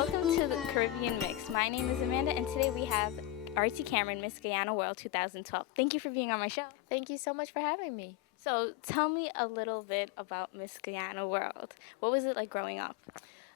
welcome to the Caribbean Mix. My name is Amanda, and today we have Arti Cameron, Miss Guyana World 2012. Thank you for being on my show. Thank you so much for having me. So, tell me a little bit about Miss Guyana World. What was it like growing up?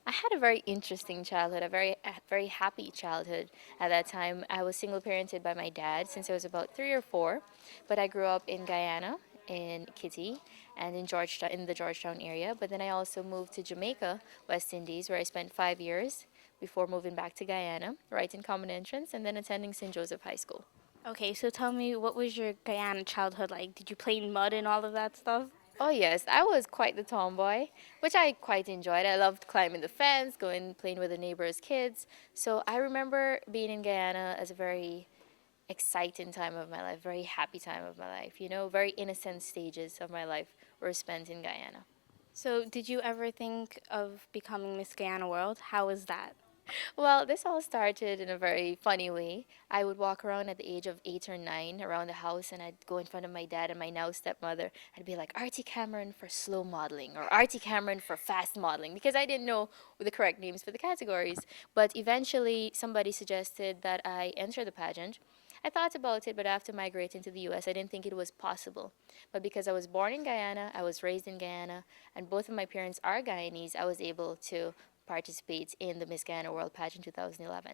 I had a very interesting childhood, a very happy childhood. At that time, I was single parented by my dad since I was about 3 or 4, but I grew up in Guyana, in Kitty, and in Georgetown, in the Georgetown area. But then I also moved to Jamaica, West Indies, where I spent 5 years before moving back to Guyana, right in Common Entrance, and then attending St. Joseph High School. Okay, so tell me, what was your Guyana childhood like? Did you play in mud and all of that stuff? Oh yes, I was quite the tomboy, which I quite enjoyed. I loved climbing the fence, going playing with the neighbors' kids. So I remember being in Guyana as a very exciting time of my life, very happy time of my life. Very innocent stages of my life were spent in Guyana. So, did you ever think of becoming Miss Guyana World? How was that? Well, this all started in a very funny way. I would walk around at the age of 8 or 9 around the house, and I'd go in front of my dad and my now stepmother. I'd be like, Artie Cameron for slow modeling or Artie Cameron for fast modeling because I didn't know the correct names for the categories. But eventually, somebody suggested that I enter the pageant. I thought about it, but after migrating to the US, I didn't think it was possible. But because I was born in Guyana, I was raised in Guyana, and both of my parents are Guyanese, I was able to participate in the Miss Guyana World Pageant 2011.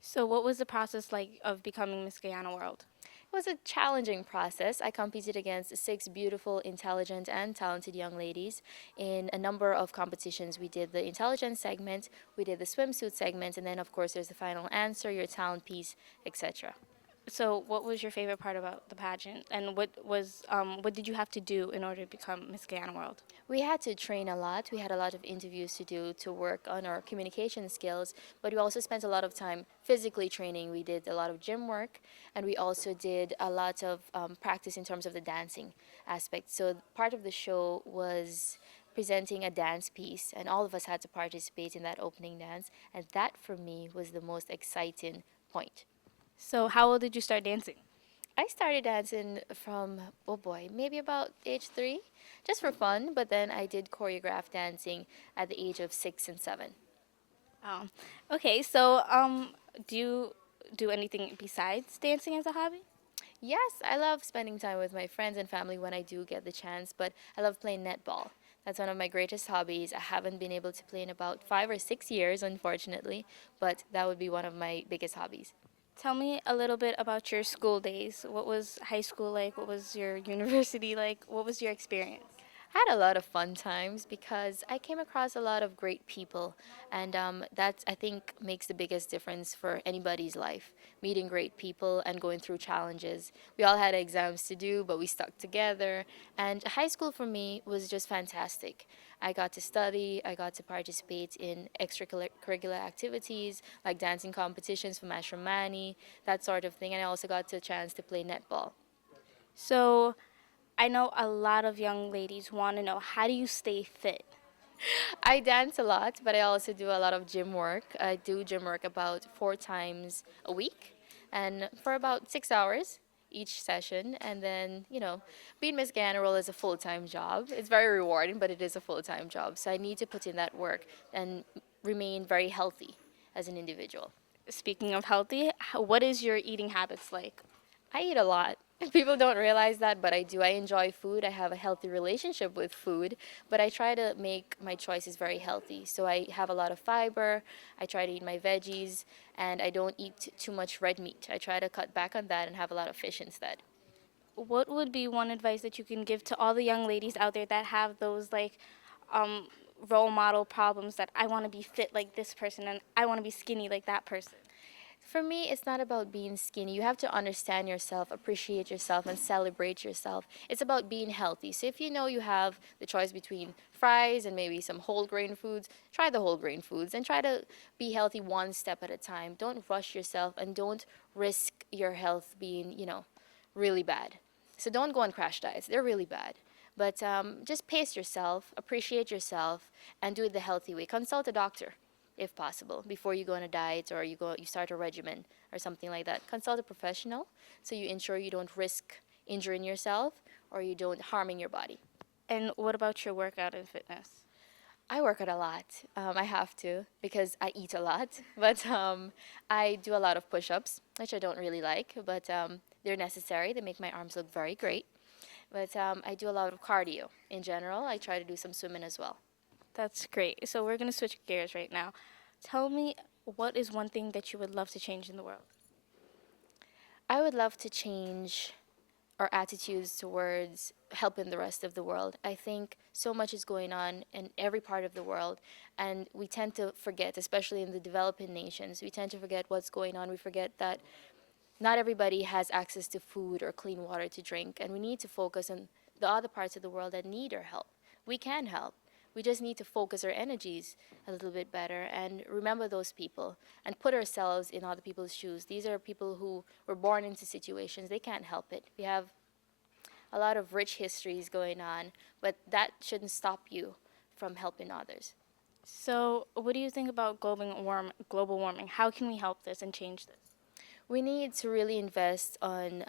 So, what was the process like of becoming Miss Guyana World? It was a challenging process. I competed against 6 beautiful, intelligent, and talented young ladies in a number of competitions. We did the intelligence segment, we did the swimsuit segment, and then, of course, there's the final answer, your talent piece, etc. So, what was your favorite part about the pageant, and what did you have to do in order to become Miss Guyana World? We had to train a lot. We had a lot of interviews to do to work on our communication skills, but we also spent a lot of time physically training. We did a lot of gym work, and we also did a lot of practice in terms of the dancing aspect. So, part of the show was presenting a dance piece, and all of us had to participate in that opening dance, and that for me was the most exciting point. So, how old did you start dancing? I started dancing from, oh boy, maybe about age 3, just for fun, but then I did choreograph dancing at the age of 6 and 7. Oh, okay. So, do you do anything besides dancing as a hobby? Yes, I love spending time with my friends and family when I do get the chance, but I love playing netball. That's one of my greatest hobbies. I haven't been able to play in about 5 or 6 years, unfortunately, but that would be one of my biggest hobbies. Tell me a little bit about your school days. What was high school like? What was your university like? What was your experience? I had a lot of fun times because I came across a lot of great people, and that I think makes the biggest difference for anybody's life. Meeting great people and going through challenges. We all had exams to do, but we stuck together. And high school for me was just fantastic. I got to study, I got to participate in extracurricular activities like dancing competitions for matrimony, that sort of thing, and I also got the chance to play netball. So, I know a lot of young ladies want to know, how do you stay fit? I dance a lot, but I also do a lot of gym work. I do gym work about 4 times a week and for about 6 hours each session. And then, being Miss Guyana role is a full time job. It's very rewarding, but it is a full time job. So I need to put in that work and remain very healthy as an individual. Speaking of healthy, what is your eating habits like? I eat a lot. People don't realize that, but I do. I enjoy food. I have a healthy relationship with food, but I try to make my choices very healthy. So I have a lot of fiber. I try to eat my veggies, and I don't eat too much red meat. I try to cut back on that and have a lot of fish instead. What would be one advice that you can give to all the young ladies out there that have those um, role model problems, that I want to be fit like this person and I want to be skinny like that person? For me, it's not about being skinny. You have to understand yourself, appreciate yourself, and celebrate yourself. It's about being healthy. So if you know you have the choice between fries and maybe some whole grain foods, try the whole grain foods and try to be healthy one step at a time. Don't rush yourself and don't risk your health being, really bad. So don't go on crash diets. They're really bad. But just pace yourself, appreciate yourself, and do it the healthy way. Consult a doctor if possible, before you go on a diet or you start a regimen or something like that. Consult a professional so you ensure you don't risk injuring yourself or you don't harming your body. And what about your workout and fitness? I work out a lot. I have to because I eat a lot. But I do a lot of push ups, which I don't really like, but they're necessary. They make my arms look very great. But I do a lot of cardio in general. I try to do some swimming as well. That's great. So we're going to switch gears right now. Tell me, what is one thing that you would love to change in the world? I would love to change our attitudes towards helping the rest of the world. I think so much is going on in every part of the world, and we tend to forget, especially in the developing nations, we tend to forget what's going on. We forget that not everybody has access to food or clean water to drink, and we need to focus on the other parts of the world that need our help. We can help. We just need to focus our energies a little bit better and remember those people and put ourselves in other people's shoes. These are people who were born into situations, they can't help it. We have a lot of rich histories going on, but that shouldn't stop you from helping others. So, what do you think about global warming? How can we help this and change this? We need to really invest on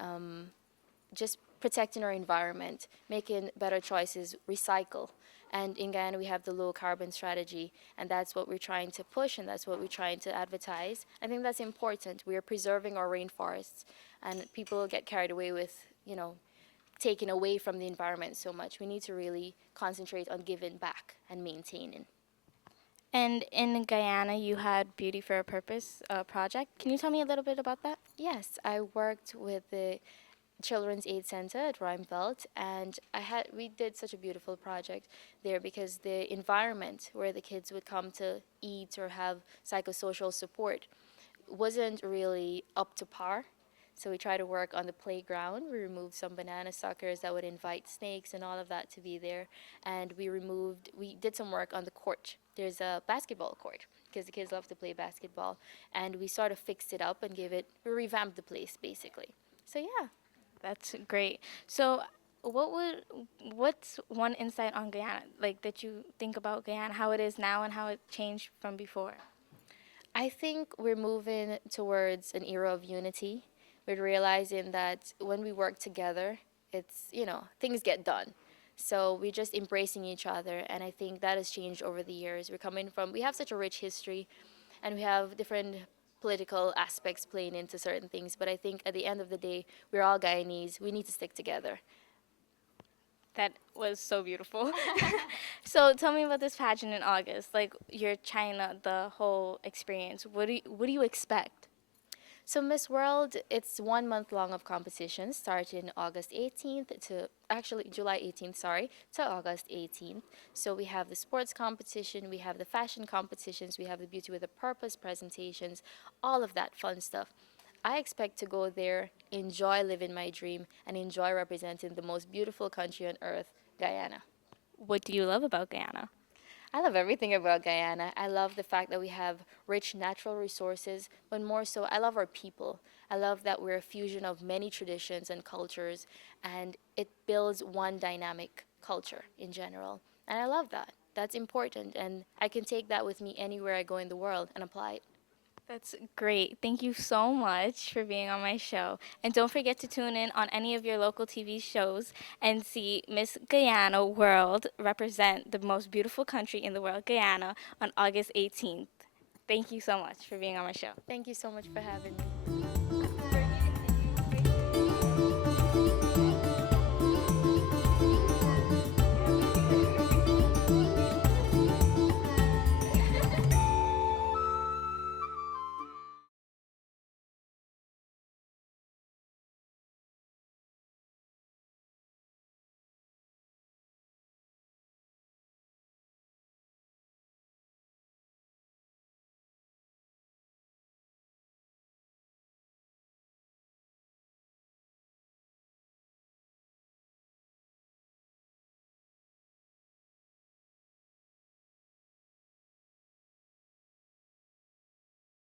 just protecting our environment, making better choices, recycle. And in Guyana, we have the low carbon strategy, and that's what we're trying to push, and that's what we're trying to advertise. I think that's important. We are preserving our rainforests, and people get carried away with, you know, taking away from the environment so much. We need to really concentrate on giving back and maintaining. And in Guyana, you had Beauty for a Purpose project. Can you tell me a little bit about that? Yes, I worked with the Children's Aid Center at Rheinfeldt, and we did such a beautiful project there because the environment where the kids would come to eat or have psychosocial support wasn't really up to par. So we tried to work on the playground. We removed some banana suckers that would invite snakes and all of that to be there, and we did some work on the court. There's a basketball court because the kids love to play basketball, and we sort of fixed it up and we revamped the place basically. So yeah. That's great. So, what's one insight on Guyana, like that you think about Guyana, how it is now and how it changed from before? I think we're moving towards an era of unity. We're realizing that when we work together, things get done. So we're just embracing each other, and I think that has changed over the years. We have such a rich history, and we have different political aspects playing into certain things, but I think at the end of the day, we're all Guyanese. We need to stick together. That was so beautiful. So, tell me about this pageant in August, like your China, the whole experience. What do you expect? So Miss World, it's 1 month long of competition starting August 18th to actually July 18th, sorry, to August 18th. So we have the sports competition, we have the fashion competitions, we have the Beauty with a Purpose presentations, all of that fun stuff. I expect to go there, enjoy living my dream, and enjoy representing the most beautiful country on earth, Guyana. What do you love about Guyana? I love everything about Guyana. I love the fact that we have rich natural resources, but more so, I love our people. I love that we're a fusion of many traditions and cultures, and it builds one dynamic culture in general. And I love that. That's important, and I can take that with me anywhere I go in the world and apply it. That's great. Thank you so much for being on my show. And don't forget to tune in on any of your local TV shows and see Miss Guyana World represent the most beautiful country in the world, Guyana, on August 18th. Thank you so much for being on my show. Thank you so much for having me.